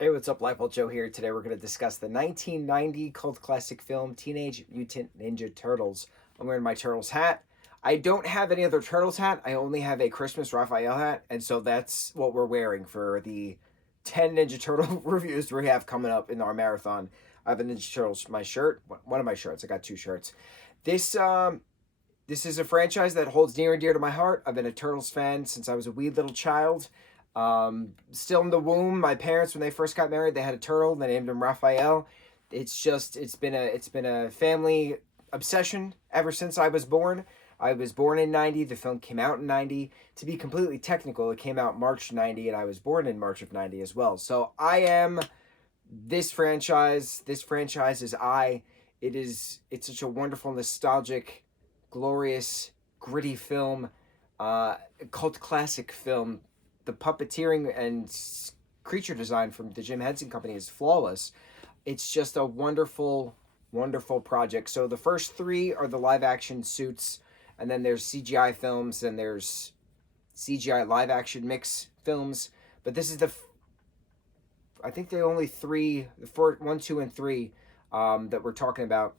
Hey, what's up? lightboltjoe here. Today we're going to discuss the 1990 cult classic film Teenage Mutant Ninja Turtles. I'm wearing my Turtles hat. I don't have any other Turtles hat. I only have a Christmas Raphael hat, and so that's what we're wearing for the 10 Ninja Turtle reviews we have coming up in our marathon. I have a Ninja Turtles, my shirt, one of my shirts. I got two shirts. This is a franchise that holds near and dear to my heart. I've been a Turtles fan since I was a wee little child. Still in the womb. My parents, when they first got married, they had a turtle. They named him Raphael. It's been a family obsession ever since I was born. I was born in 90. The film came out in 90. To be completely technical, it came out March 90, and I was born in March of 90 as well. So I am this franchise. This franchise is I. It's such a wonderful, nostalgic, glorious, gritty film, cult classic film. The puppeteering and creature design from the Jim Henson Company is flawless. It's just a wonderful, wonderful project. So the first three are the live action suits, and then there's CGI films, and there's CGI live action mix films. But this is I think the only three, the four, one, two, and three, that we're talking about.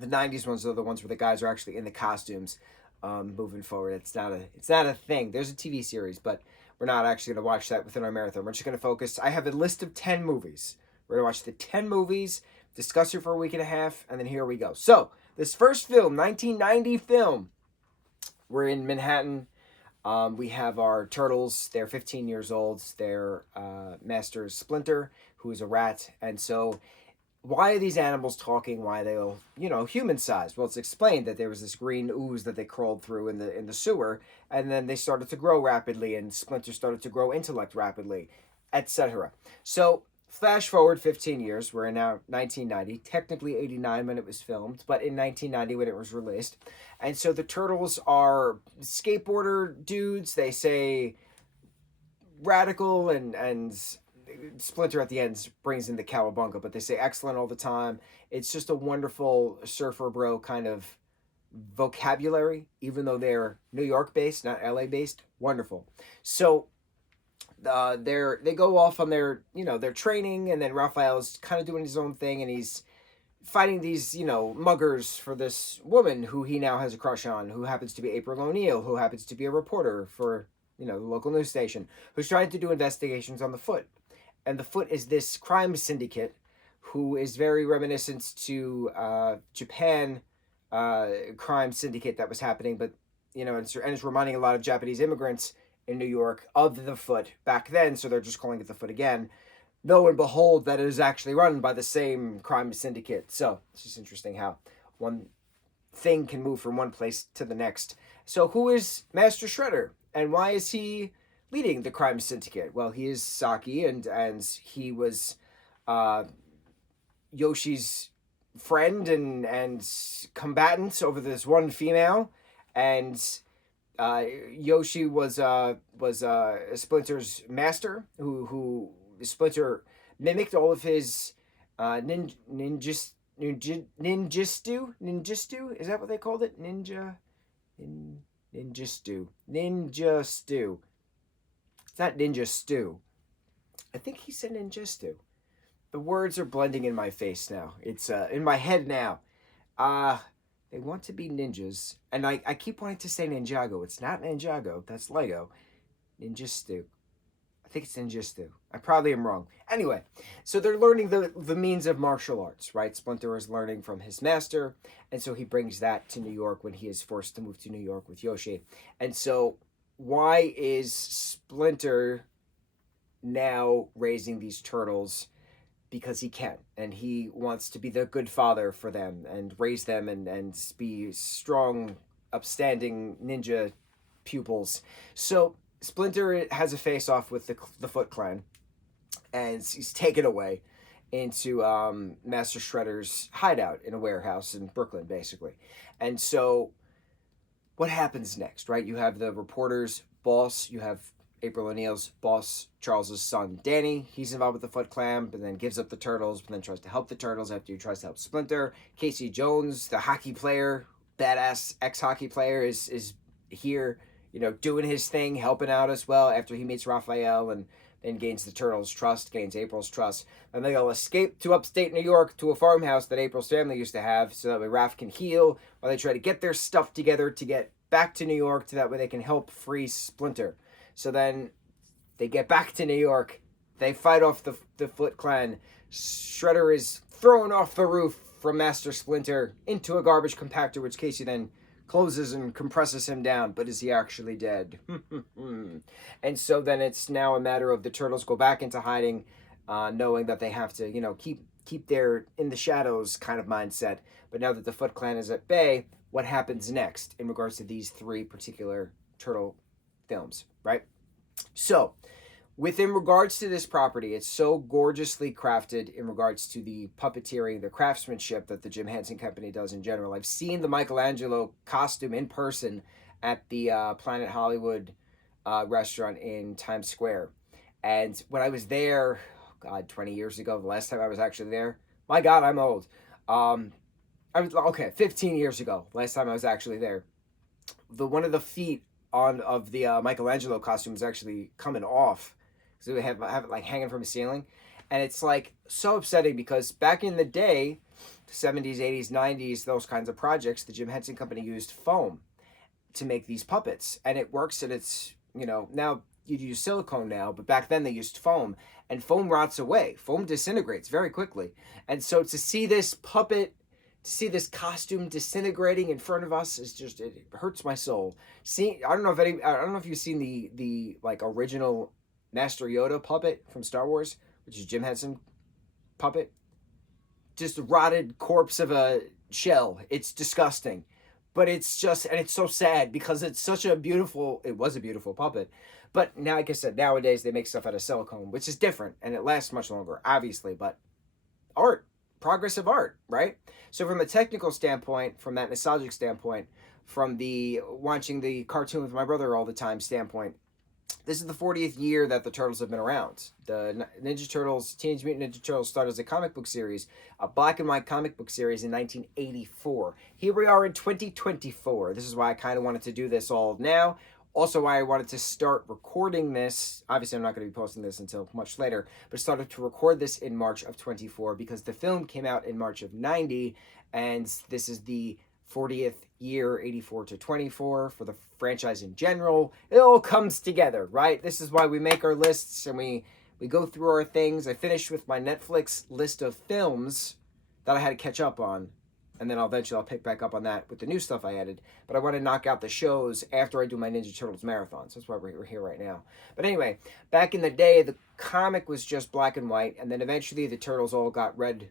The '90s ones are the ones where the guys are actually in the costumes. Moving forward, it's not a thing. There's a TV series, but we're not actually going to watch that within our marathon. We're just going to focus. I have a list of 10 movies. We're going to watch the 10 movies, discuss it for a week and a half, and then here we go. So, this first film, 1990 film, we're in Manhattan. We have our turtles. They're 15 years old. Their master is Splinter, who is a rat. And so, why are these animals talking? Why are they all, human sized? Well, it's explained that there was this green ooze that they crawled through in the sewer, and then they started to grow rapidly, and Splinter started to grow intellect rapidly, etc. So, flash forward 15 years, we're in now 1990, technically 89 when it was filmed, but in 1990 when it was released. And so the turtles are skateboarder dudes. They say radical and Splinter at the end brings in the cowabunga, but they say excellent all the time. It's just a wonderful surfer bro kind of vocabulary, even though they're New York based, not LA based. Wonderful. So they go off on their training, and then Raphael's kind of doing his own thing, and he's fighting these muggers for this woman who he now has a crush on, who happens to be April O'Neil, who happens to be a reporter for the local news station, who's trying to do investigations on the Foot. And the Foot is this crime syndicate who is very reminiscent to Japan crime syndicate that was happening, but and it's reminding a lot of Japanese immigrants in New York of the Foot back then, so they're just calling it the Foot again. Lo and behold, that it is actually run by the same crime syndicate. So it's just interesting how one thing can move from one place to the next. So who is Master Shredder, and why is he leading the crime syndicate? Well, he is Saki, and he was Yoshi's friend and combatant over this one female, and Yoshi was Splinter's master, who Splinter mimicked all of his ninjistu. Is that what they called it? Ninjistu. Ninja stew. It's not ninja stew. I think he said ninja stew. The words are blending in my face now. It's in my head now. They want to be ninjas, and I keep wanting to say Ninjago. It's not Ninjago. That's Lego. Ninja stew. I think it's ninja stew. I probably am wrong. Anyway, so they're learning the means of martial arts, right? Splinter is learning from his master, and so he brings that to New York when he is forced to move to New York with Yoshi. And so why is Splinter now raising these turtles? Because he can, and he wants to be the good father for them and raise them and be strong, upstanding ninja pupils. So Splinter has a face-off with the Foot Clan, and he's taken away into Master Shredder's hideout in a warehouse in Brooklyn, basically. And so what happens next, right? You have the reporter's boss, you have April O'Neil's boss, Charles's son, Danny. He's involved with the Foot Clan, but then gives up the turtles, but then tries to help the turtles after he tries to help Splinter. Casey Jones, the hockey player, badass ex-hockey player, is here, doing his thing, helping out as well after he meets Raphael and then gains the Turtles' trust, gains April's trust. Then they all escape to upstate New York to a farmhouse that April's family used to have, so that way Raph can heal, while they try to get their stuff together to get back to New York, so that way they can help free Splinter. So then they get back to New York, they fight off the Foot Clan. Shredder is thrown off the roof from Master Splinter into a garbage compactor, which Casey then closes and compresses him down. But is he actually dead? And so then it's now a matter of the Turtles go back into hiding, knowing that they have to, keep their in the shadows kind of mindset. But now that the Foot Clan is at bay, what happens next in regards to these three particular Turtle films, right? So, within regards to this property, it's so gorgeously crafted in regards to the puppeteering, the craftsmanship that the Jim Henson Company does in general. I've seen the Michelangelo costume in person at the Planet Hollywood restaurant in Times Square. And when I was there, 20 years ago, the last time I was actually there, my God, I'm old. 15 years ago, last time I was actually there. One of the feet of the Michelangelo costume is actually coming off. So we have it like hanging from the ceiling. And it's like so upsetting because back in the day, 70s, 80s, 90s, those kinds of projects, the Jim Henson Company used foam to make these puppets. And it works, and it's, now you use silicone now, but back then they used foam. And foam rots away. Foam disintegrates very quickly. And so to see this puppet, to see this costume disintegrating in front of us is just, it hurts my soul. I don't know if you've seen the like original Master Yoda puppet from Star Wars, which is Jim Henson puppet. Just a rotted corpse of a shell. It's disgusting. But it's just, and it's so sad because it was a beautiful puppet. But now, like I said, nowadays they make stuff out of silicone, which is different, and it lasts much longer, obviously. But art, progress of art, right? So from a technical standpoint, from that nostalgic standpoint, from the watching the cartoon with my brother all the time standpoint, this is the 40th year that the Turtles have been around. The Ninja Turtles, Teenage Mutant Ninja Turtles started as a comic book series, a black and white comic book series in 1984. Here we are in 2024. This is why I kind of wanted to do this all now. Also why I wanted to start recording this. Obviously, I'm not going to be posting this until much later, but started to record this in March of 24 because the film came out in March of 90, and this is the 40th year, 84 to 24, for the franchise in general. It all comes together, right? This is why we make our lists and we go through our things. I finished with my Netflix list of films that I had to catch up on, and then eventually I'll pick back up on that with the new stuff I added. But I want to knock out the shows after I do my Ninja Turtles marathon. So that's why we're here right now. But anyway, back in the day, the comic was just black and white, and then eventually the Turtles all got red,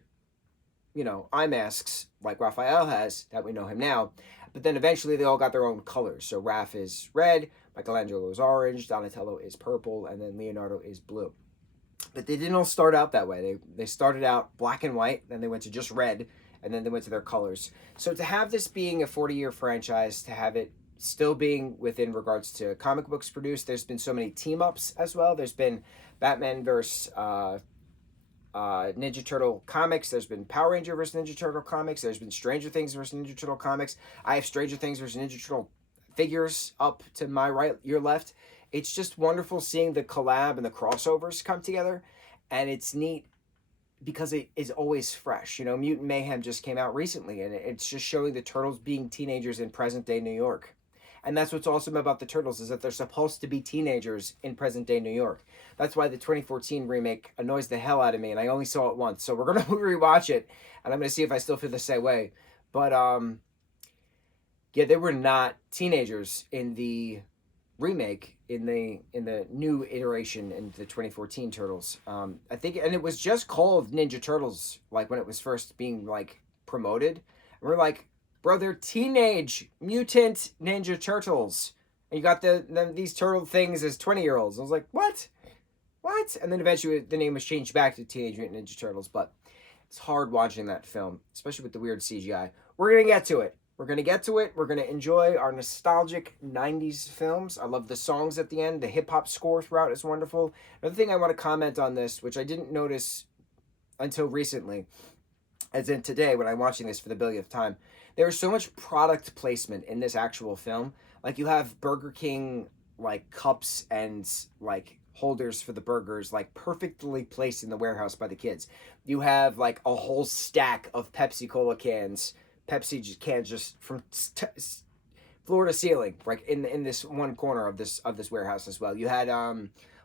eye masks like Raphael has, that we know him now. But then eventually they all got their own colors. So Raph is red, Michelangelo is orange, Donatello is purple, and then Leonardo is blue. But they didn't all start out that way. They started out black and white, then they went to just red, and then they went to their colors. So to have this being a 40-year franchise, to have it still being within regards to comic books produced, there's been so many team-ups as well. There's been Batman versus Ninja Turtle comics. There's been Power Ranger versus Ninja Turtle comics. There's been Stranger Things versus Ninja Turtle comics. I have Stranger Things versus Ninja Turtle figures up to my right, your left. It's just wonderful seeing the collab and the crossovers come together, and it's neat because it is always fresh. Mutant Mayhem just came out recently, and it's just showing the Turtles being teenagers in present-day New York. And that's what's awesome about the Turtles, is that they're supposed to be teenagers in present-day New York. That's why the 2014 remake annoys the hell out of me, and I only saw it once. So we're going to rewatch it, and I'm going to see if I still feel the same way. But, yeah, they were not teenagers in the remake, in the new iteration in the 2014 Turtles. I think, and it was just called Ninja Turtles, like, when it was first being, like, promoted. And we're like, bro, they're Teenage Mutant Ninja Turtles. And you got these turtle things as 20-year-olds. I was like, what? And then eventually the name was changed back to Teenage Mutant Ninja Turtles. But it's hard watching that film, especially with the weird CGI. We're going to get to it. We're going to enjoy our nostalgic 90s films. I love the songs at the end. The hip-hop score throughout is wonderful. Another thing I want to comment on this, which I didn't notice until recently, as in today when I'm watching this for the billionth time, there is so much product placement in this actual film. Like, you have Burger King, like, cups and, like, holders for the burgers, like perfectly placed in the warehouse by the kids. You have like a whole stack of Pepsi Cola cans, cans just from floor to ceiling, right in this one corner of this warehouse as well. You had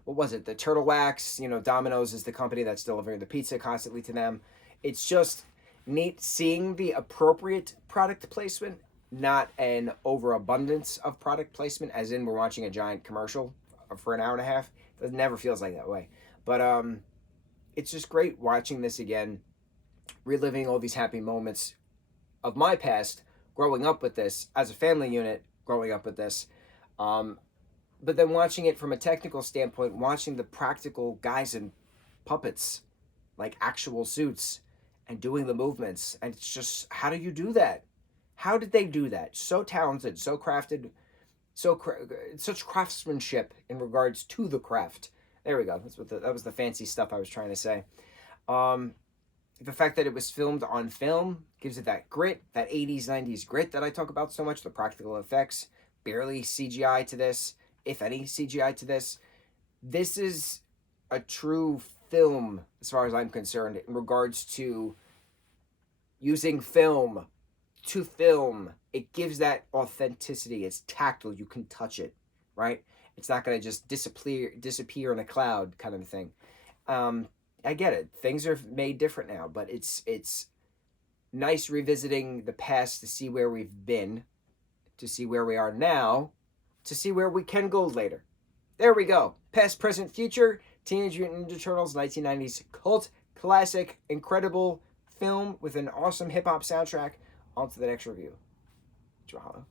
what was it? The Turtle Wax. You know, Domino's is the company that's delivering the pizza constantly to them. It's just neat seeing the appropriate product placement, not an overabundance of product placement, as in we're watching a giant commercial for an hour and a half. It never feels like that way. But it's just great watching this again, reliving all these happy moments of my past, growing up with this as a family unit, growing up with this. But then watching it from a technical standpoint, watching the practical guys in puppets, like actual suits, and doing the movements. And it's just, how do you do that? How did they do that? So talented, so crafted, such craftsmanship in regards to the craft. There we go. That was the fancy stuff I was trying to say. The fact that it was filmed on film gives it that grit, that 80s, 90s grit that I talk about so much, the practical effects, barely CGI to this, if any CGI to this. This is a true film, as far as I'm concerned, in regards to using film to film. It gives that authenticity. It's tactile. You can touch it, right? It's not going to just disappear in a cloud kind of thing. I get it. Things are made different now, but it's nice revisiting the past to see where we've been, to see where we are now, to see where we can go later. There we go. Past, present, future. Teenage Mutant Ninja Turtles, 1990s cult classic, incredible film with an awesome hip hop soundtrack. On to the next review. Mahalo.